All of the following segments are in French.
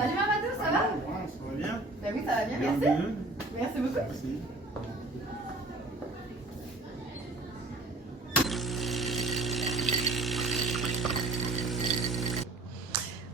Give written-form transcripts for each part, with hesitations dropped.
Salut Mamadou, ça va? Ouais, ça va bien? Ben oui, ça va bien, merci. Bienvenue. Merci beaucoup. Merci.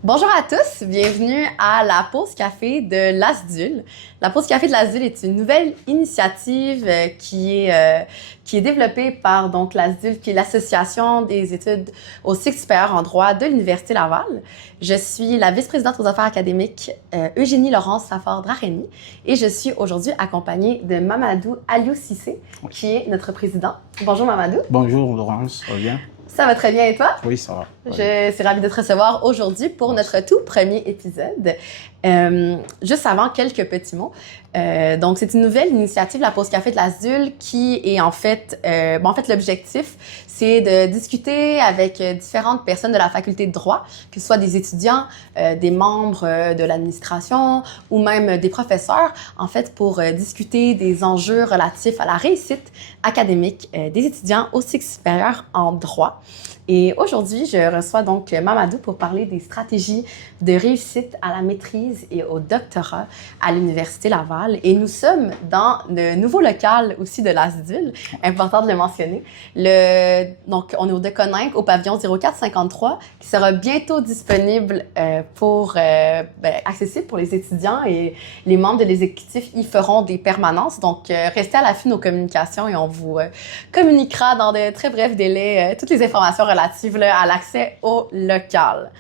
Bonjour à tous, bienvenue à la pause café de l'ASDUL. La pause café de l'ASDUL est une nouvelle initiative qui est développée par donc l'ASDUL, qui est l'Association des études au cycle supérieur en droit de l'Université Laval. Je suis la vice-présidente aux affaires académiques Eugénie Laurence Safar-Draheni et je suis aujourd'hui accompagnée de Mamadou Aliou Cissé, qui est notre président. Bonjour Mamadou. Bonjour Laurence, ça va bien? Ça va très bien et toi? Oui, ça va. Je suis ravie de te recevoir aujourd'hui pour notre tout premier épisode. Juste avant, quelques petits mots. Donc, c'est une nouvelle initiative, la pause café de l'ASDUL, qui est en fait l'objectif, c'est de discuter avec différentes personnes de la faculté de droit, que ce soit des étudiants, des membres de l'administration ou même des professeurs, en fait, pour discuter des enjeux relatifs à la réussite académique des étudiants au cycle supérieur en droit. Et aujourd'hui, je reçois donc Mamadou pour parler des stratégies de réussite à la maîtrise et au doctorat à l'Université Laval. Et nous sommes dans le nouveau local aussi de l'ASDUL, important de le mentionner. Donc, on est au Deconinck, au pavillon 0453, qui sera bientôt disponible accessible pour les étudiants et les membres de l'exécutif y feront des permanences. Donc, restez à l'affût de nos communications et on vous communiquera dans de très brefs délais toutes les informations relatives là, à l'accès au local.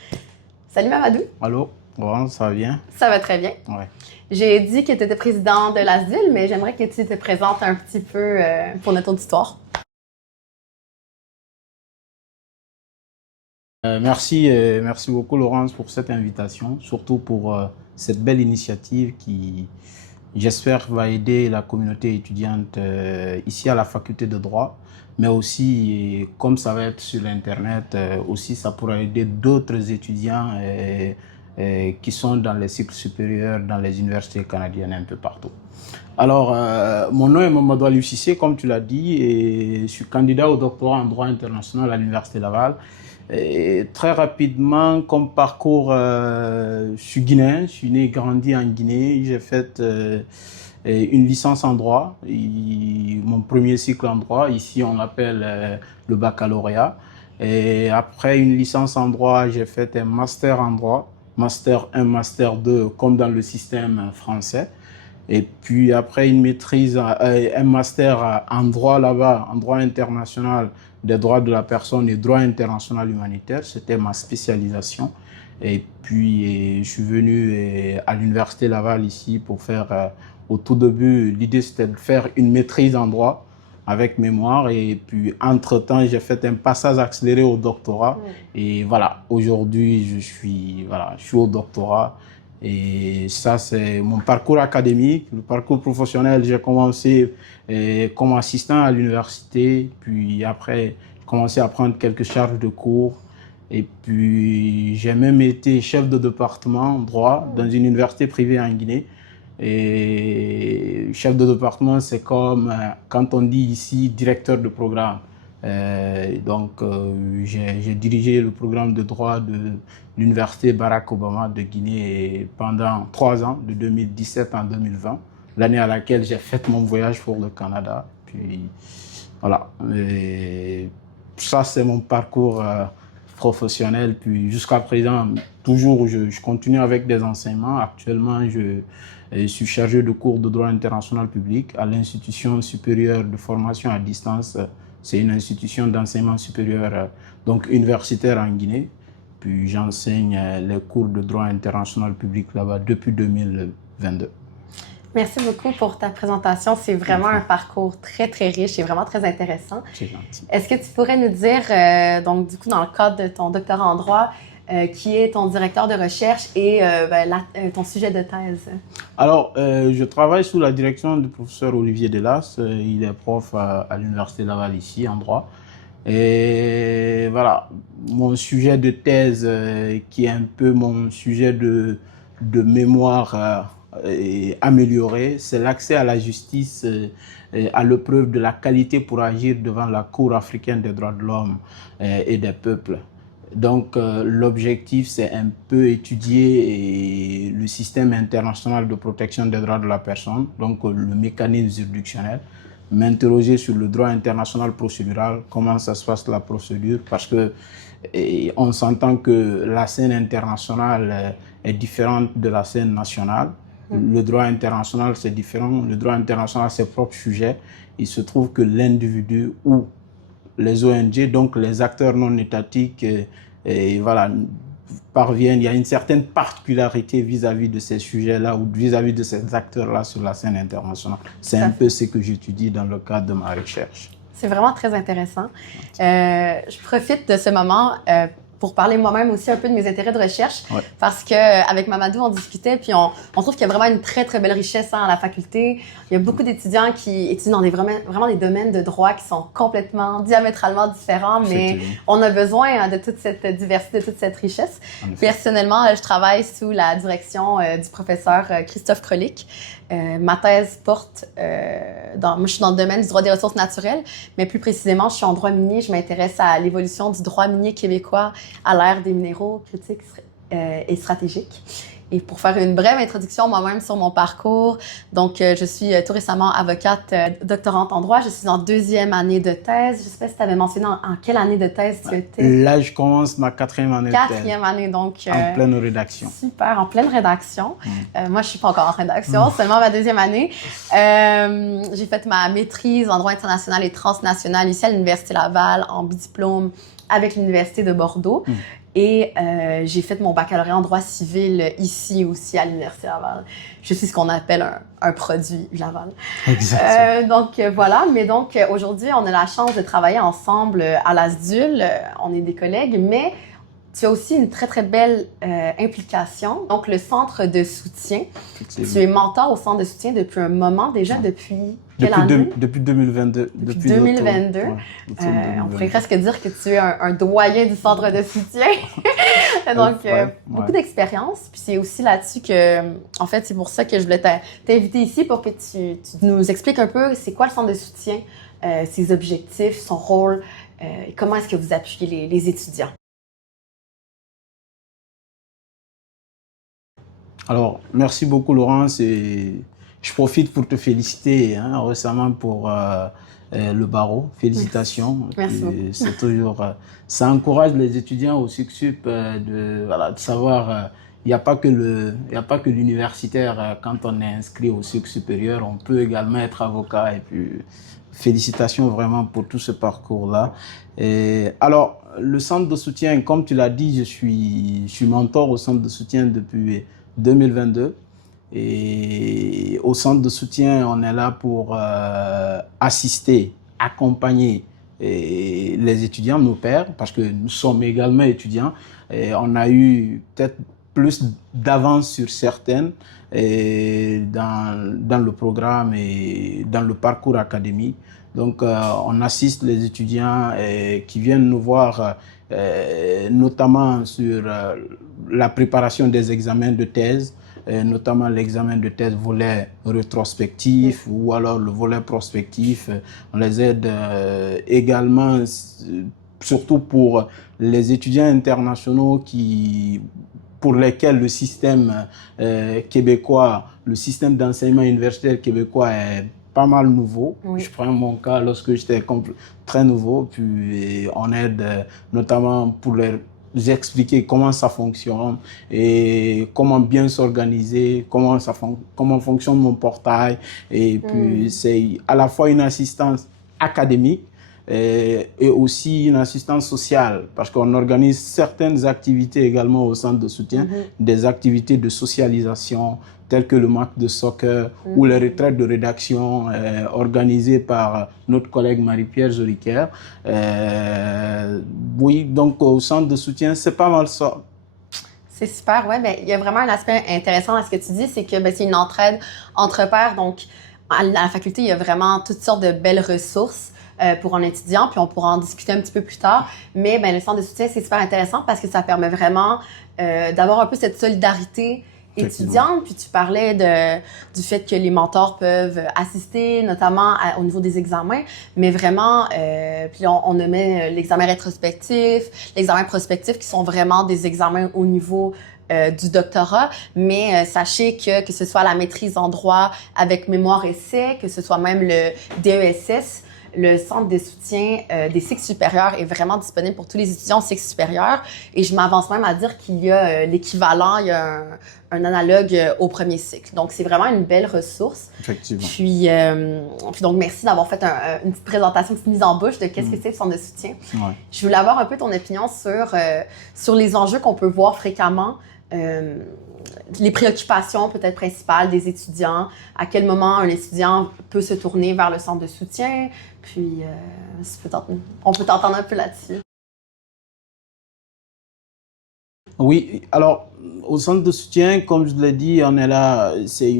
Salut Mamadou. Allô, Laurence, ça va bien? Ça va très bien. Ouais. J'ai dit que tu étais président de l'ASDUL, mais j'aimerais que tu te présentes un petit peu pour notre auditoire. Merci beaucoup Laurence pour cette invitation, surtout pour cette belle initiative qui, j'espère, va aider la communauté étudiante ici à la faculté de droit, mais aussi, comme ça va être sur Internet, aussi ça pourra aider d'autres étudiants qui sont dans les cycles supérieurs, dans les universités canadiennes un peu partout. Alors, mon nom est Mamadou Aliou Cissé, comme tu l'as dit, et je suis candidat au doctorat en droit international à l'Université Laval. Et très rapidement, comme parcours, je suis guinéen, je suis né et grandi en Guinée. J'ai fait une licence en droit, mon premier cycle en droit, ici on l'appelle le baccalauréat. Et après une licence en droit, j'ai fait un master en droit, master 1, master 2, comme dans le système français. Et puis après une maîtrise, un master en droit là-bas, en droit international des droits de la personne et droit international humanitaire, c'était ma spécialisation. Et puis je suis venu à l'Université Laval ici pour faire, au tout début, l'idée c'était de faire une maîtrise en droit avec mémoire. Et puis entre-temps, j'ai fait un passage accéléré au doctorat. Et voilà, aujourd'hui, je suis au doctorat. Et ça, c'est mon parcours académique. Le parcours professionnel, j'ai commencé comme assistant à l'université. Puis après, j'ai commencé à prendre quelques charges de cours. Et puis, j'ai même été chef de département droit dans une université privée en Guinée. Et chef de département, c'est comme, quand on dit ici, directeur de programme. J'ai dirigé le programme de droit de l'université Barack Obama de Guinée pendant 3 ans, de 2017 à 2020, l'année à laquelle j'ai fait mon voyage pour le Canada. Puis voilà, et ça c'est mon parcours professionnel. Puis jusqu'à présent, toujours je continue avec des enseignements. Actuellement, je suis chargé de cours de droit international public à l'Institution supérieure de formation à distance. C'est une institution d'enseignement supérieur, donc universitaire en Guinée. Puis j'enseigne les cours de droit international public là-bas depuis 2022. Merci beaucoup pour ta présentation. C'est vraiment un parcours très, très riche et vraiment très intéressant. C'est gentil. Est-ce que tu pourrais nous dire, donc du coup, dans le cadre de ton doctorat en droit, qui est ton directeur de recherche et ton sujet de thèse? Alors, je travaille sous la direction du professeur Olivier Delas. Il est prof à l'Université Laval ici, en droit. Et voilà, mon sujet de thèse, qui est un peu mon sujet de mémoire amélioré, c'est l'accès à la justice à l'épreuve de la qualité pour agir devant la Cour africaine des droits de l'homme et des peuples. Donc, l'objectif, c'est un peu étudier le système international de protection des droits de la personne, donc le mécanisme juridictionnel, m'interroger sur le droit international procédural, comment ça se passe la procédure, parce que on s'entend que la scène internationale est différente de la scène nationale. Le droit international, c'est différent. Le droit international a ses propres sujets. Il se trouve que l'individu ou les ONG, donc les acteurs non étatiques, voilà, parviennent. Il y a une certaine particularité vis-à-vis de ces sujets-là ou vis-à-vis de ces acteurs-là sur la scène internationale. C'est un peu ce que j'étudie dans le cadre de ma recherche. C'est vraiment très intéressant. Je profite de ce moment pour parler moi-même aussi un peu de mes intérêts de recherche, parce qu'avec Mamadou, on discutait, puis on trouve qu'il y a vraiment une très, très belle richesse à la faculté. Il y a beaucoup d'étudiants qui étudient dans vraiment des domaines de droit qui sont complètement, diamétralement différents, mais on a besoin de toute cette diversité, de toute cette richesse. Personnellement, je travaille sous la direction du professeur Christophe Krolik. Ma thèse porte, moi je suis dans le domaine du droit des ressources naturelles, mais plus précisément, je suis en droit minier. Je m'intéresse à l'évolution du droit minier québécois à l'ère des minéraux critiques et stratégiques. Et pour faire une brève introduction moi-même sur mon parcours, donc je suis tout récemment avocate doctorante en droit. Je suis en 2e année de thèse. Je ne sais pas si tu avais mentionné en quelle année de thèse tu étais. Là, je commence ma 4e année de thèse. 4e année, donc. En pleine rédaction. Super, en pleine rédaction. Moi, je ne suis pas encore en rédaction, seulement ma 2e année. J'ai fait ma maîtrise en droit international et transnational ici à l'Université Laval en bidiplôme avec l'Université de Bordeaux. Et j'ai fait mon baccalauréat en droit civil ici aussi à l'Université Laval. Je suis ce qu'on appelle un produit Laval. Exactement. Donc voilà, mais donc aujourd'hui, on a la chance de travailler ensemble à l'ASDUL. On est des collègues, mais tu as aussi une très, très belle implication. Donc le centre de soutien. Tu es mentor au centre de soutien depuis un moment déjà, depuis quelle année? Depuis 2022. Depuis 2022. On pourrait presque dire que tu es un doyen du centre de soutien. Donc, beaucoup d'expérience. Puis c'est aussi là-dessus que, en fait, c'est pour ça que je voulais t'inviter ici pour que tu nous expliques un peu c'est quoi le centre de soutien, ses objectifs, son rôle, comment est-ce que vous appuyez les étudiants. Alors, merci beaucoup, Laurence. Et je profite pour te féliciter récemment pour le barreau. Félicitations. Merci beaucoup. C'est toujours, ça encourage les étudiants au Sucsup de savoir. Il n'y a pas que l'universitaire. Quand on est inscrit au cycle supérieur, on peut également être avocat. Et puis, félicitations vraiment pour tout ce parcours-là. Alors, le centre de soutien, comme tu l'as dit, je suis mentor au centre de soutien depuis 2022. Et au centre de soutien, on est là pour assister, accompagner les étudiants, nos pairs, parce que nous sommes également étudiants. Et on a eu peut-être plus d'avance sur certaines dans le programme et dans le parcours académique. Donc, on assiste les étudiants qui viennent nous voir, notamment sur la préparation des examens de thèse, notamment l'examen de thèse volet rétrospectif ou alors le volet prospectif. On les aide également, surtout pour les étudiants internationaux pour lesquels le système québécois, le système d'enseignement universitaire québécois est pas mal nouveau. Oui. Je prends mon cas lorsque j'étais très nouveau, puis on aide notamment pour les expliquer comment ça fonctionne et comment bien s'organiser, comment fonctionne mon portail. Et puis c'est à la fois une assistance académique et aussi une assistance sociale, parce qu'on organise certaines activités également au centre de soutien, des activités de socialisation telles que le match de soccer ou les retraites de rédaction organisées par notre collègue Marie-Pierre Joliquer. Oui, donc au centre de soutien, c'est pas mal ça. C'est super, ouais. Mais il y a vraiment un aspect intéressant à ce que tu dis, c'est que c'est une entraide entre pairs. Donc, à la faculté, il y a vraiment toutes sortes de belles ressources pour un étudiant, puis on pourra en discuter un petit peu plus tard. Mais le centre de soutien, c'est super intéressant parce que ça permet vraiment d'avoir un peu cette solidarité étudiante, puis tu parlais du fait que les mentors peuvent assister, notamment au niveau des examens, mais vraiment, puis on nommait l'examen rétrospectif, l'examen prospectif, qui sont vraiment des examens au niveau du doctorat, mais sachez que ce soit la maîtrise en droit avec mémoire-essai, que ce soit même le DESS, le centre de soutien des cycles supérieurs est vraiment disponible pour tous les étudiants au cycle supérieur. Et je m'avance même à dire qu'il y a l'équivalent, il y a un analogue au premier cycle. Donc, c'est vraiment une belle ressource. Effectivement. Puis donc, merci d'avoir fait une petite présentation, une petite mise en bouche de qu'est-ce que c'est le centre de soutien. Ouais. Je voulais avoir un peu ton opinion sur les enjeux qu'on peut voir fréquemment. Les préoccupations peut-être principales des étudiants, à quel moment un étudiant peut se tourner vers le centre de soutien, puis on peut t'entendre un peu là-dessus. Oui, alors au centre de soutien, comme je l'ai dit, on est là, c'est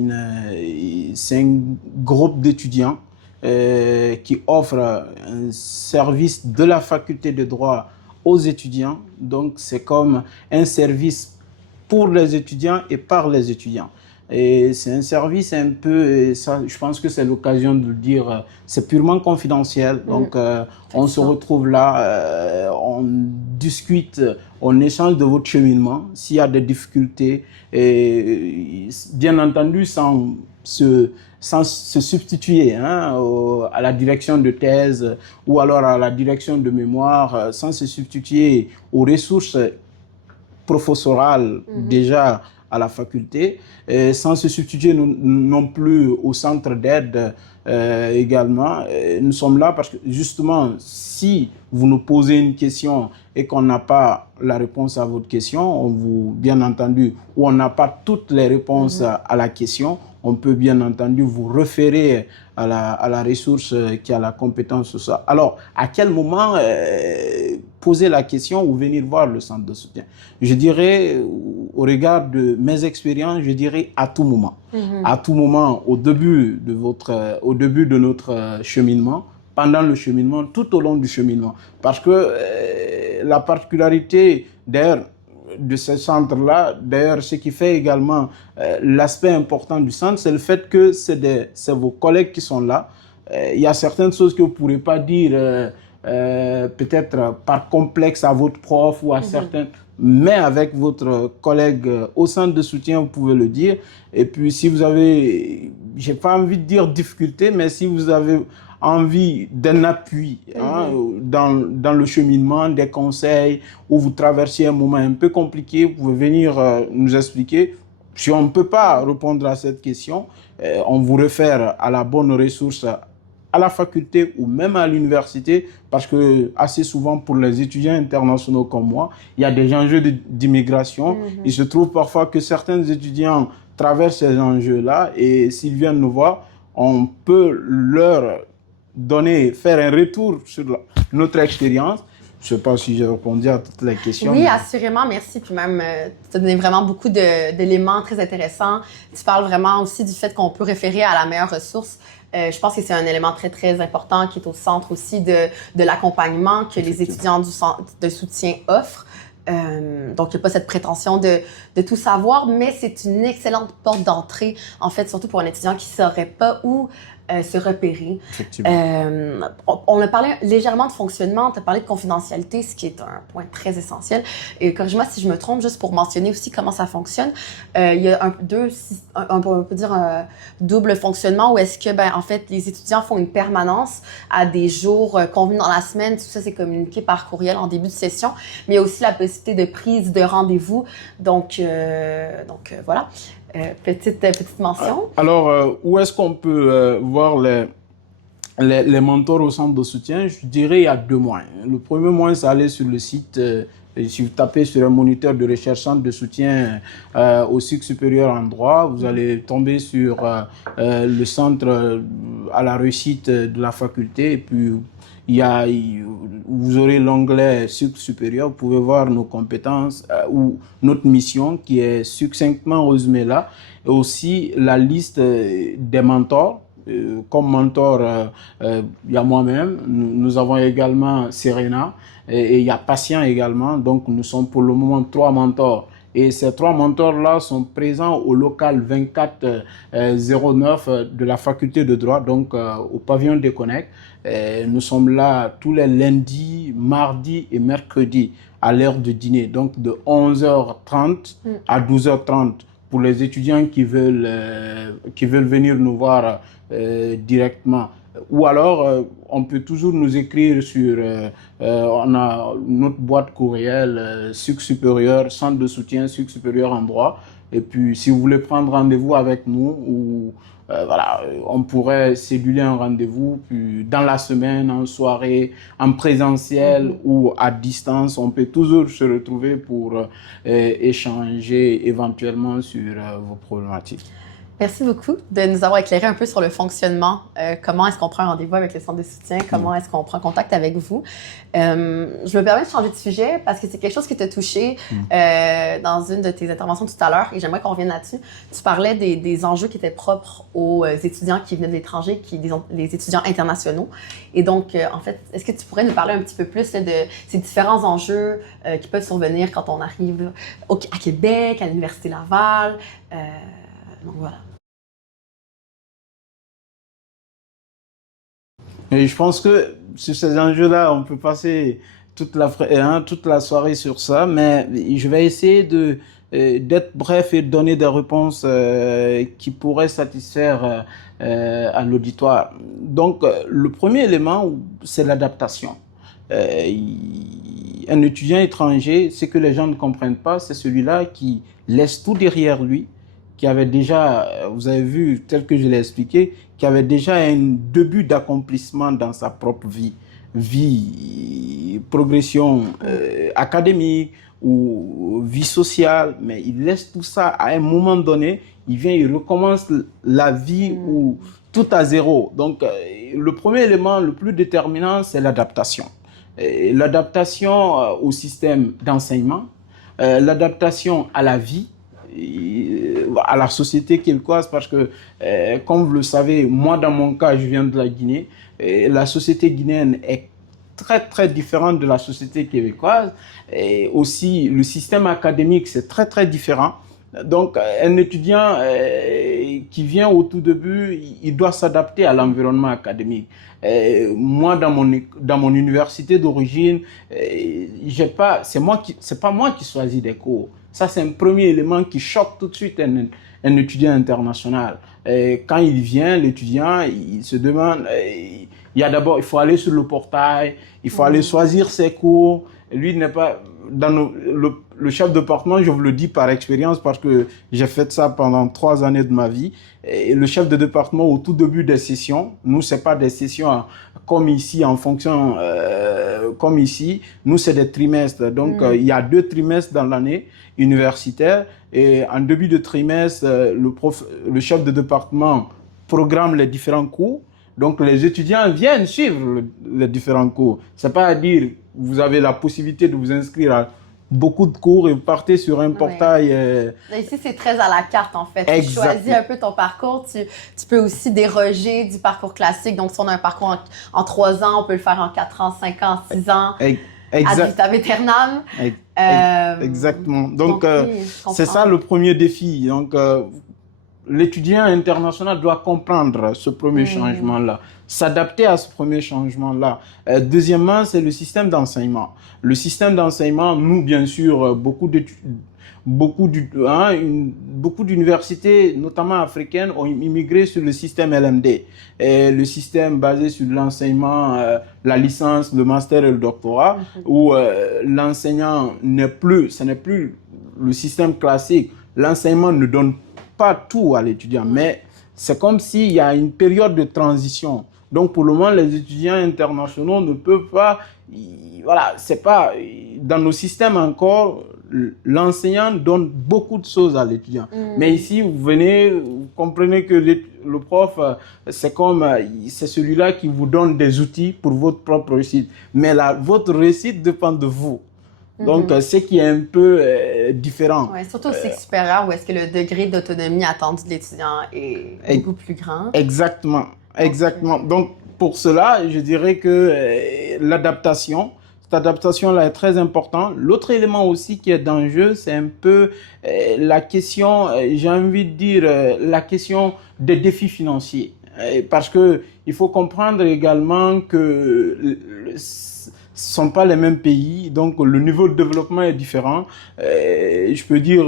un groupe d'étudiants qui offre un service de la faculté de droit aux étudiants, donc c'est comme un service pour les étudiants et par les étudiants. Et c'est un service un peu, et ça, je pense que c'est l'occasion de le dire, c'est purement confidentiel. Donc, on se retrouve là, on discute, on échange de votre cheminement. S'il y a des difficultés, et bien entendu, sans se substituer à la direction de thèse ou alors à la direction de mémoire, sans se substituer aux ressources professorales déjà à la faculté, sans se substituer non plus au centre d'aide également. Nous sommes là parce que justement, si vous nous posez une question et qu'on n'a pas la réponse à votre question, on vous, bien entendu, ou on n'a pas toutes les réponses à la question, on peut bien entendu vous référer à la ressource qui a la compétence sur ça. Alors, à quel moment poser la question ou venir voir le centre de soutien? Je dirais, au regard de mes expériences, je dirais à tout moment. À tout moment, au début de notre cheminement, pendant le cheminement, tout au long du cheminement. Parce que la particularité, d'ailleurs, de ce centre-là, d'ailleurs, ce qui fait également l'aspect important du centre, c'est le fait que c'est vos collègues qui sont là. Il y a certaines choses que vous ne pourrez pas dire, peut-être par complexe à votre prof ou à certains, mais avec votre collègue au centre de soutien, vous pouvez le dire. Et puis, si vous avez, j'ai pas envie de dire difficulté, mais si vous avez envie d'un appui dans le cheminement, des conseils, ou vous traversez un moment un peu compliqué, vous pouvez venir nous expliquer. Si on ne peut pas répondre à cette question, on vous réfère à la bonne ressource à la faculté ou même à l'université, parce que assez souvent pour les étudiants internationaux comme moi, il y a des enjeux d'immigration. Il se trouve parfois que certains étudiants traversent ces enjeux-là et s'ils viennent nous voir, on peut leur faire un retour sur notre expérience. Je ne sais pas si j'ai répondu à toutes les questions. Oui, assurément, merci. Puis même, tu as donné vraiment beaucoup d'éléments très intéressants. Tu parles vraiment aussi du fait qu'on peut référer à la meilleure ressource. Je pense que c'est un élément très, très important qui est au centre aussi de l'accompagnement que les étudiants du centre de soutien offrent. Donc, il n'y a pas cette prétention de tout savoir, mais c'est une excellente porte d'entrée, en fait, surtout pour un étudiant qui ne saurait pas où se repérer. On a parlé légèrement de fonctionnement, tu as parlé de confidentialité, ce qui est un point très essentiel. Et corrige-moi si je me trompe, juste pour mentionner aussi comment ça fonctionne. Il y a on peut dire un double fonctionnement où est-ce que, en fait, les étudiants font une permanence à des jours convenus dans la semaine. Tout ça, c'est communiqué par courriel en début de session. Mais il y a aussi la possibilité de prise de rendez-vous. Donc voilà. Petite mention. Alors, où est-ce qu'on peut voir les mentors au centre de soutien? Je dirais il y a 2 moyens. Le premier moyen, c'est aller sur le site, si vous tapez sur un moniteur de recherche centre de soutien au cycle supérieur en droit, vous allez tomber sur le centre à la réussite de la faculté et puis vous aurez l'onglet cycle supérieur, vous pouvez voir nos compétences ou notre mission qui est succinctement résumée là, et aussi la liste des mentors. Comme mentor, il y a moi-même, nous avons également Serena et il y a Patient également, donc nous sommes pour le moment 3 mentors Et ces 3 mentors-là sont présents au local 2409 de la faculté de droit, donc au pavillon des Connect. Nous sommes là tous les lundis, mardis et mercredis à l'heure de dîner, donc de 11h30 à 12h30 pour les étudiants qui veulent venir nous voir directement. Ou alors, on peut toujours nous écrire sur, on a notre boîte courriel, Sucre Supérieur, Centre de soutien Sucre Supérieur en droit. Et puis, si vous voulez prendre rendez-vous avec nous, ou voilà, on pourrait céduler un rendez-vous, puis dans la semaine, en soirée, en présentiel ou à distance, on peut toujours se retrouver pour échanger éventuellement sur vos problématiques. Merci beaucoup de nous avoir éclairé un peu sur le fonctionnement. Comment est-ce qu'on prend un rendez-vous avec le centre de soutien? Comment est-ce qu'on prend contact avec vous? Je me permets de changer de sujet parce que c'est quelque chose qui t'a touché dans une de tes interventions tout à l'heure et j'aimerais qu'on revienne là-dessus. Tu parlais des enjeux qui étaient propres aux étudiants qui venaient de l'étranger, les étudiants internationaux. Et donc, en fait, est-ce que tu pourrais nous parler un petit peu plus là, de ces différents enjeux qui peuvent survenir quand on arrive à Québec, à l'Université Laval? Donc voilà. Et je pense que sur ces enjeux-là, on peut passer toute la soirée sur ça, mais je vais essayer d'être bref et de donner des réponses qui pourraient satisfaire à l'auditoire. Donc, le premier élément, c'est l'adaptation. Un étudiant étranger, ce que les gens ne comprennent pas, c'est celui-là qui laisse tout derrière lui, qui avait déjà, vous avez vu, tel que je l'ai expliqué, qui avait déjà un début d'accomplissement dans sa propre vie, progression académique ou vie sociale, mais il laisse tout ça à un moment donné, il recommence la vie ou tout à zéro. Donc, le premier élément, le plus déterminant, c'est l'adaptation. L'adaptation au système d'enseignement, l'adaptation à la vie, à la société québécoise parce que, comme vous le savez, moi dans mon cas, je viens de la Guinée, la société guinéenne est très très différente de la société québécoise et aussi le système académique c'est très très différent. Donc un étudiant qui vient au tout début, il doit s'adapter à l'environnement académique. Moi dans mon université d'origine, c'est pas moi qui choisis des cours. Ça, c'est un premier élément qui choque tout de suite un étudiant international. Quand il vient, l'étudiant, il se demande, il faut aller sur le portail, il faut aller choisir ses cours. Lui n'est pas le chef de département, je vous le dis par expérience parce que j'ai fait ça pendant 3 années de ma vie. Et le chef de département, au tout début des sessions, nous, c'est pas des sessions comme ici, en fonction, comme ici, nous, c'est des trimestres. Donc, il y a 2 trimestres dans l'année universitaire et en début de trimestre, le chef de département programme les différents cours. Donc, les étudiants viennent suivre les différents cours. C'est pas à dire, vous avez la possibilité de vous inscrire à beaucoup de cours et vous partez sur un portail. Ici, c'est très à la carte, en fait. Exactement. Tu choisis un peu ton parcours. Tu peux aussi déroger du parcours classique. Donc, si on a un parcours en 3 ans, on peut le faire en 4 ans, 5 ans, 6 ans. Ad vitam aeternam. Exactement. Donc, oui, c'est ça le premier défi. Donc, l'étudiant international doit comprendre ce premier changement-là, s'adapter à ce premier changement-là. Deuxièmement, c'est le système d'enseignement. Le système d'enseignement, nous, bien sûr, beaucoup d'universités, notamment africaines, ont immigré sur le système LMD. Et le système basé sur l'enseignement, la licence, le master et le doctorat, où l'enseignant ce n'est plus le système classique. L'enseignement ne donne pas tout à l'étudiant, mais c'est comme s'il y a une période de transition. Donc, pour le moment, les étudiants internationaux ne peuvent pas, voilà, c'est pas, dans nos systèmes encore, l'enseignant donne beaucoup de choses à l'étudiant. Mais ici, vous venez, vous comprenez que le prof, c'est celui-là qui vous donne des outils pour votre propre réussite. Mais votre réussite dépend de vous. Donc, ce qui est un peu différent. Ouais, surtout au cycle supérieur, où est-ce que le degré d'autonomie attendu de l'étudiant est beaucoup plus grand. Exactement. Exactement. Donc, pour cela, je dirais que l'adaptation, adaptation-là est très importante. L'autre élément aussi qui est dangereux, c'est un peu la question, j'ai envie de dire, la question des défis financiers. Parce que il faut comprendre également que ce sont pas les mêmes pays, donc le niveau de développement est différent. Je peux dire,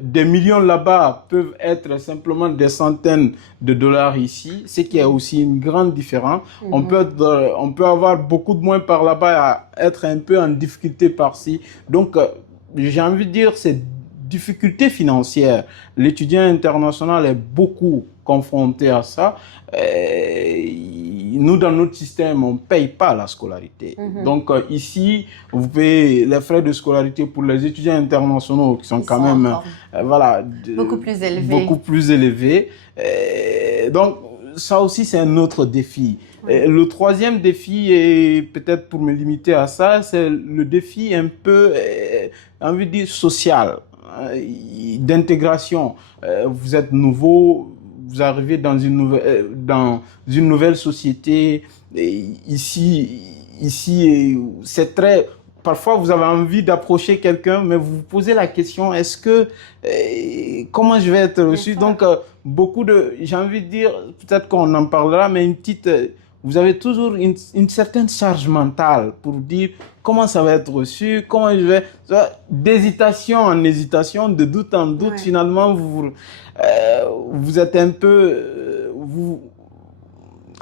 des millions là-bas peuvent être simplement des centaines de dollars ici, c'est qu'il y a aussi une grande différence. On peut avoir beaucoup de moins par là-bas et être un peu en difficulté par-ci. Donc, j'ai envie de dire, c'est difficultés financières. L'étudiant international est beaucoup confronté à ça. Nous, dans notre système, on ne paye pas la scolarité. Donc, ici, vous payez les frais de scolarité pour les étudiants internationaux qui sont quand même voilà, beaucoup plus élevés. Beaucoup plus élevés. Donc, ça aussi, c'est un autre défi. Le troisième défi, et peut-être pour me limiter à ça, c'est le défi un peu, envie de dire, social, d'intégration. Vous êtes nouveau, vous arrivez dans une nouvelle société. Et ici, c'est très... Parfois, vous avez envie d'approcher quelqu'un, mais vous vous posez la question, est-ce que... comment je vais être reçu? Donc, j'ai envie de dire, peut-être qu'on en parlera, mais une petite... vous avez toujours une certaine charge mentale pour dire comment ça va être reçu, comment je vais... D'hésitation en hésitation, de doute en doute, finalement, vous êtes un peu...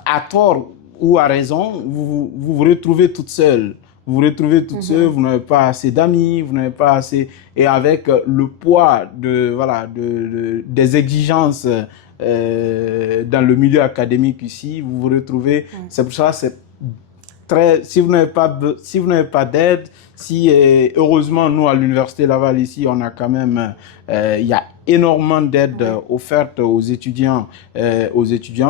à tort ou à raison, vous retrouvez toute seule. Vous vous retrouvez toute seule, vous n'avez pas assez d'amis, vous n'avez pas assez... Et avec le poids des exigences dans le milieu académique ici, vous vous retrouvez... C'est pour ça, c'est très... Si vous n'avez pas d'aide, heureusement, nous, à l'Université Laval, ici, on a quand même... il y a énormément d'aide offerte aux étudiants,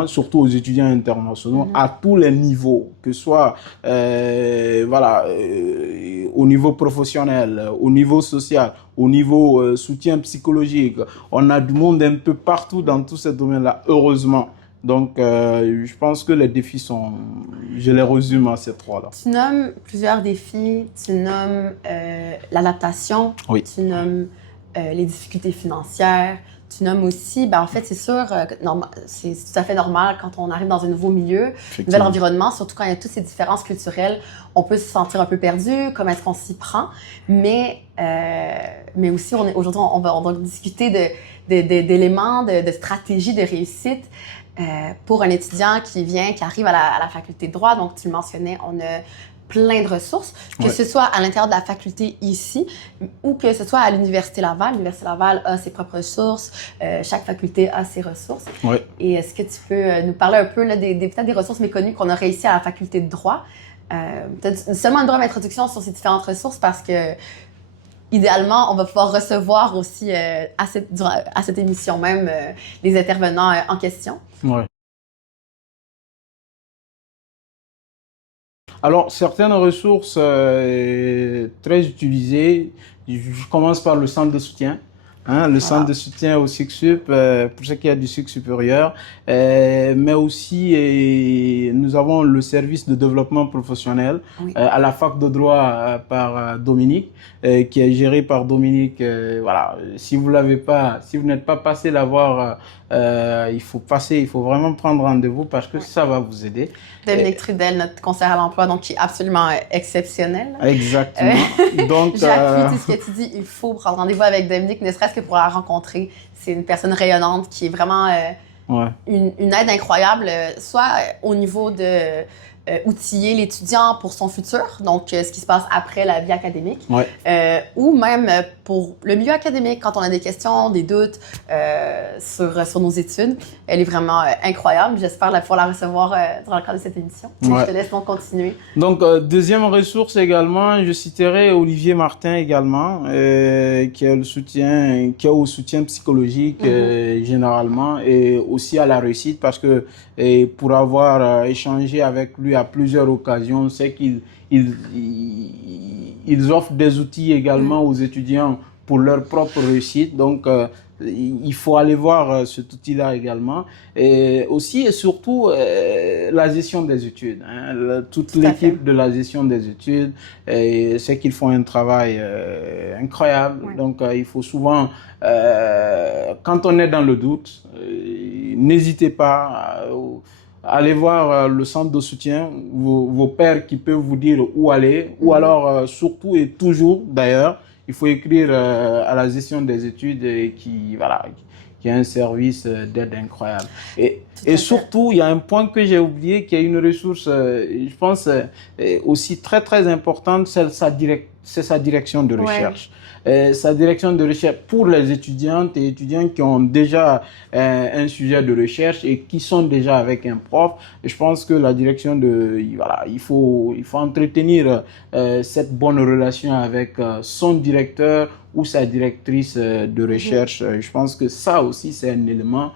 surtout aux étudiants internationaux, à tous les niveaux, que ce soit au niveau professionnel, au niveau social, au niveau soutien psychologique. On a du monde un peu partout dans tous ces domaines-là, heureusement. Donc, je pense que les défis sont... Je les résume à ces trois-là. Tu nommes plusieurs défis. Tu nommes l'adaptation. Oui. Tu nommes les difficultés financières. Tu nommes aussi, en fait, c'est sûr, c'est tout à fait normal quand on arrive dans un nouveau milieu, un nouvel environnement, surtout quand il y a toutes ces différences culturelles, on peut se sentir un peu perdu, comment est-ce qu'on s'y prend, mais aussi, aujourd'hui, on va discuter d'éléments, de stratégies de réussite pour un étudiant qui arrive à la faculté de droit. Donc, tu le mentionnais, on a plein de ressources, que ce soit à l'intérieur de la faculté ici ou que ce soit à l'Université Laval. L'Université Laval a ses propres ressources, chaque faculté a ses ressources. Et est-ce que tu peux nous parler un peu peut-être des ressources méconnues qu'on aurait ici à la faculté de droit? Peut-être seulement une brève introduction sur ces différentes ressources parce que idéalement, on va pouvoir recevoir aussi à cette émission même les intervenants en question. Alors, certaines ressources très utilisées, je commence par le centre de soutien. Le centre de soutien au SICSUP, pour ceux qui ont du cycle supérieur, mais aussi nous avons le service de développement professionnel à la fac de droit par Dominique, qui est géré par Dominique. Si vous n'êtes pas passé la voir, il faut vraiment prendre rendez-vous parce que ça va vous aider. Dominique Trudel, notre conseillère à l'emploi, donc qui est absolument exceptionnel. Exactement. Donc, j'appuie tout ce que tu dis. Il faut prendre rendez-vous avec Dominique, ne serait-ce que pour la rencontrer. C'est une personne rayonnante qui est vraiment une aide incroyable, soit au niveau de outiller l'étudiant pour son futur, donc ce qui se passe après la vie académique, ou même pour le milieu académique, quand on a des questions, des doutes sur nos études. Elle est vraiment incroyable. J'espère pouvoir la recevoir dans le cadre de cette émission. Je te laisse donc continuer. Donc, deuxième ressource également, je citerai Olivier Martin également, qui est au soutien psychologique généralement et aussi à la réussite parce que pour avoir échangé avec lui à plusieurs occasions, c'est qu'ils offrent des outils également aux étudiants pour leur propre réussite. Donc, il faut aller voir cet outil-là également. Et aussi et surtout, la gestion des études. Hein. Toute l'équipe de la gestion des études, c'est qu'ils font un travail incroyable. Oui. Donc, il faut souvent, quand on est dans le doute, n'hésitez pas à aller voir le centre de soutien, vos pairs qui peuvent vous dire où aller, ou alors surtout et toujours d'ailleurs, il faut écrire à la gestion des études qui a un service d'aide incroyable. Et surtout, il y a un point que j'ai oublié, qui est une ressource, je pense, aussi très très importante, c'est sa direction de recherche. Sa direction de recherche pour les étudiantes et étudiants qui ont déjà un sujet de recherche et qui sont déjà avec un prof. Et je pense que la direction il faut entretenir cette bonne relation avec son directeur ou sa directrice de recherche. Je pense que ça aussi, c'est un élément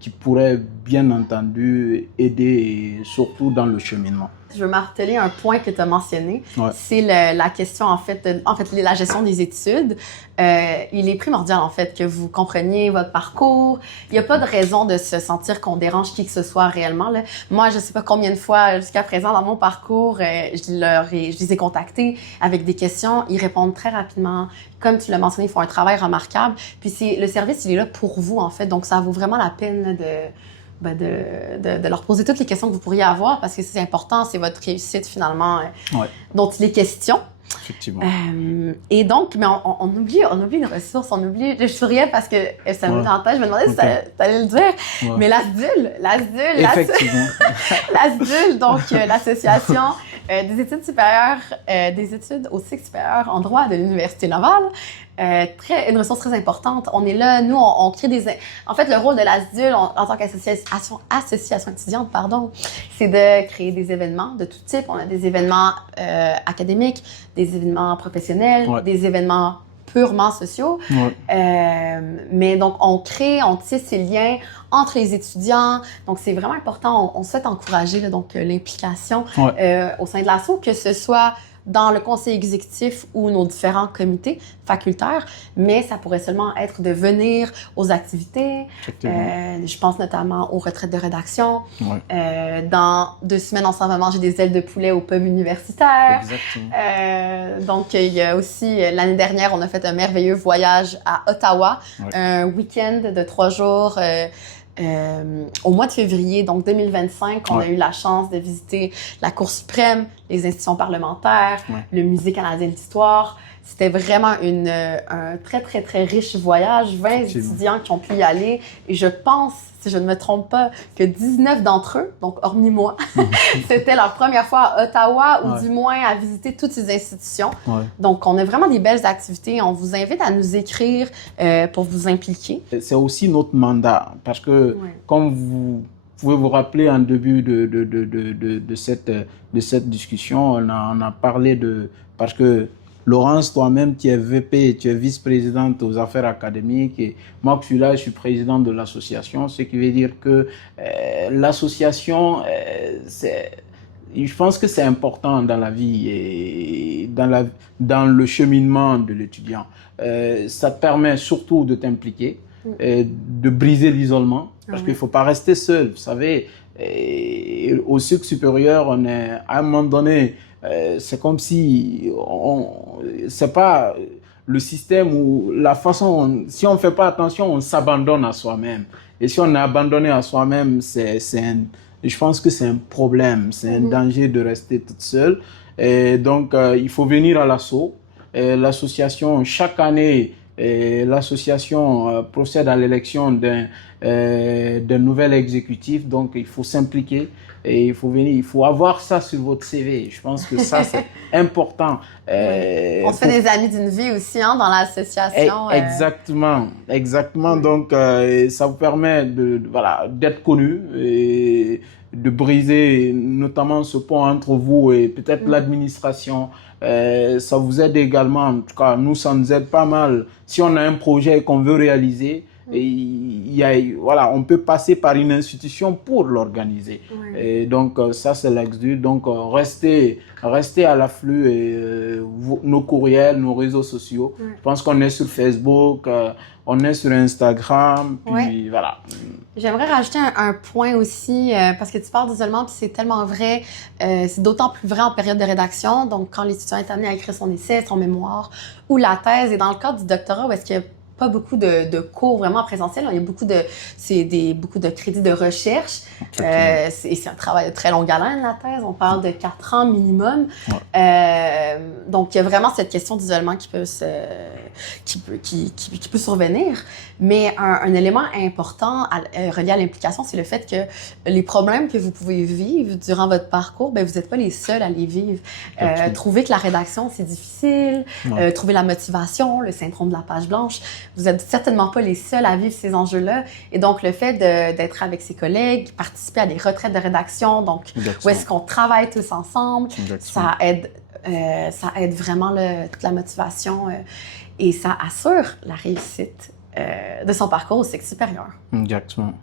qui pourrait bien entendu aider, surtout dans le cheminement. Je veux marteler un point que tu as mentionné, c'est la question en fait, la gestion des études. Il est primordial en fait que vous compreniez votre parcours. Il n'y a pas de raison de se sentir qu'on dérange qui que ce soit réellement. Là. Moi, je ne sais pas combien de fois jusqu'à présent dans mon parcours, je les ai contactés avec des questions. Ils répondent très rapidement. Comme tu l'as mentionné, ils font un travail remarquable. Puis le service, il est là pour vous en fait. Donc, ça vaut vraiment la peine de leur poser toutes les questions que vous pourriez avoir parce que c'est important, c'est votre réussite finalement dont il est question. Effectivement. Et donc, mais on oublie une ressource, je souriais parce que ça me tentait, je me demandais si tu allais le dire, mais l'ASDUL, effectivement. l'ASDUL, donc l'association des études supérieures, des études au cycle supérieur en droit de l'Université Laval. Une ressource très importante. On est là, nous, on crée En fait, le rôle de l'ASDUL en tant qu'association étudiante, c'est de créer des événements de tout type. On a des événements académiques, des événements professionnels, des événements purement sociaux. Mais donc, on tisse ces liens entre les étudiants. Donc, c'est vraiment important. On souhaite encourager l'implication au sein de l'asso, que ce soit dans le conseil exécutif ou nos différents comités facultaires, mais ça pourrait seulement être de venir aux activités. Je pense notamment aux retraites de rédaction. Dans 2 semaines, on s'en va manger des ailes de poulet au pub universitaire. Donc, il y a aussi, l'année dernière, on a fait un merveilleux voyage à Ottawa, un week-end de 3 jours au mois de février, donc 2025, on a eu la chance de visiter la Cour suprême, les institutions parlementaires, le Musée canadien d'histoire. C'était vraiment un très, très, très riche voyage. 20 étudiants qui ont pu y aller. Et je pense, si je ne me trompe pas, que 19 d'entre eux, donc hormis moi, c'était leur première fois à Ottawa ou du moins à visiter toutes ces institutions. Donc, on a vraiment des belles activités. On vous invite à nous écrire pour vous impliquer. C'est aussi notre mandat parce que, comme vous pouvez vous rappeler en début de cette discussion, on a parlé parce que Laurence, toi-même, tu es VP, tu es vice-présidente aux affaires académiques et moi, je suis président de l'association, ce qui veut dire que l'association, je pense que c'est important dans la vie et dans le cheminement de l'étudiant. Ça te permet surtout de t'impliquer, de briser l'isolement, parce qu'il ne faut pas rester seul. Vous savez, au cycle supérieur, on est à un moment donné, c'est comme si c'est pas le système ou la façon, si on ne fait pas attention, on s'abandonne à soi-même. Et si on est abandonné à soi-même, je pense que c'est un problème, c'est un danger de rester toute seule. Et donc, il faut venir à l'assaut. L'association, chaque année, l'association procède à l'élection d'un nouvel exécutif, donc il faut s'impliquer et il faut avoir ça sur votre CV. Je pense que ça, c'est important. On se fait des amis d'une vie aussi dans l'association. Exactement. Donc, ça vous permet d'être connu et de briser notamment ce pont entre vous et peut-être l'administration. Ça vous aide également, en tout cas, nous, ça nous aide pas mal. Si on a un projet qu'on veut réaliser, Et voilà, on peut passer par une institution pour l'organiser. Et donc, ça, c'est l'ex-DUL. Donc, restez à l'afflux et nos courriels, nos réseaux sociaux. Je pense qu'on est sur Facebook, on est sur Instagram, puis voilà. J'aimerais rajouter un point aussi, parce que tu parles d'isolement, puis c'est tellement vrai, c'est d'autant plus vrai en période de rédaction, donc quand l'étudiant est amené à écrire son essai, son mémoire ou la thèse, et dans le cadre du doctorat où est-ce qu'il y a pas beaucoup de cours vraiment en présentiel, il y a beaucoup de crédits de recherche, c'est un travail de très longue haleine, la thèse, on parle de 4 ans minimum, donc il y a vraiment cette question d'isolement qui peut survenir, mais un élément important relié à l'implication, c'est le fait que les problèmes que vous pouvez vivre durant votre parcours, ben vous n'êtes pas les seuls à les vivre. Trouver que la rédaction, c'est difficile, trouver la motivation, le syndrome de la page blanche, vous n'êtes certainement pas les seuls à vivre ces enjeux-là. Et donc, le fait d'être avec ses collègues, participer à des retraites de rédaction, donc où est-ce qu'on travaille tous ensemble, ça aide vraiment toute la motivation et ça assure la réussite de son parcours au cycle supérieur. Exactement.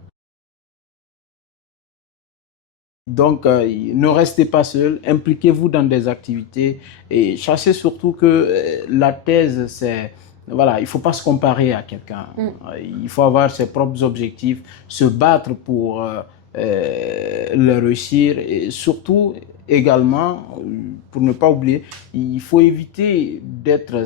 Donc, ne restez pas seul, impliquez-vous dans des activités et sachez surtout que la thèse, c'est... Voilà, il ne faut pas se comparer à quelqu'un. Il faut avoir ses propres objectifs, se battre pour le réussir et surtout également, pour ne pas oublier, il faut éviter d'être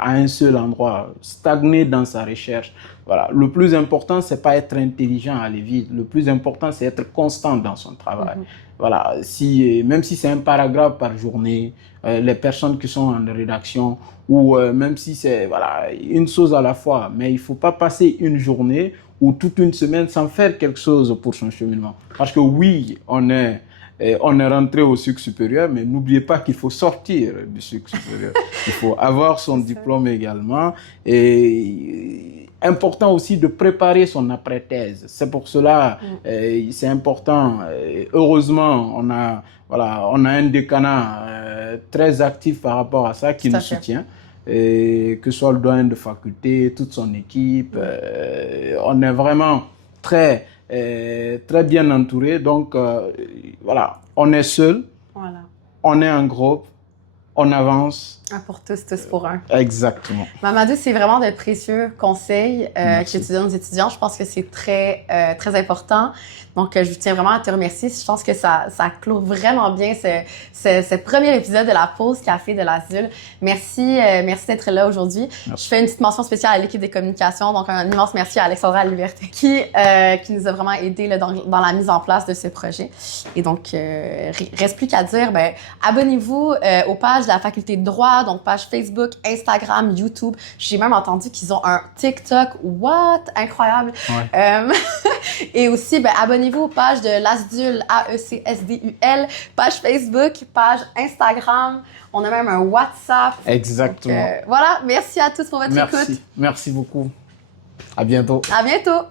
à un seul endroit, stagner dans sa recherche. Voilà. Le plus important, c'est pas être intelligent, aller vite. Le plus important, c'est être constant dans son travail. Voilà. Même si c'est un paragraphe par journée, les personnes qui sont en rédaction, ou même si c'est une chose à la fois, mais il ne faut pas passer une journée ou toute une semaine sans faire quelque chose pour son cheminement. Parce que oui, on est rentré au cycle supérieur, mais n'oubliez pas qu'il faut sortir du cycle supérieur. Il faut avoir son diplôme également. Et important aussi de préparer son après-thèse. C'est pour cela, c'est important. Heureusement, on a un décanat très actif par rapport à ça qui nous soutient. Et que ce soit le doyen de faculté, toute son équipe, on est vraiment très bien entouré. Donc, voilà, on est seul, on est en groupe, on avance. Un pour tous, tous pour un. Exactement. Mamadou, c'est vraiment de précieux conseils que tu donnes aux étudiants. Je pense que c'est très important. Donc, je tiens vraiment à te remercier. Je pense que ça clôt vraiment bien ce premier épisode de la pause café de l'Asile. Merci d'être là aujourd'hui. Je fais une petite mention spéciale à l'équipe des communications. Donc, un immense merci à Alexandra Liberté qui nous a vraiment aidés là, dans la mise en place de ce projet. Et donc, reste plus qu'à dire, abonnez-vous aux pages de la faculté de droit, donc page Facebook, Instagram, YouTube. J'ai même entendu qu'ils ont un TikTok. What? Incroyable! Et aussi, abonnez-vous aux pages de l'ASDUL, AECSDUL, page Facebook, page Instagram. On a même un WhatsApp. Exactement. Donc, voilà, merci à tous pour votre écoute. Merci beaucoup. À bientôt. À bientôt.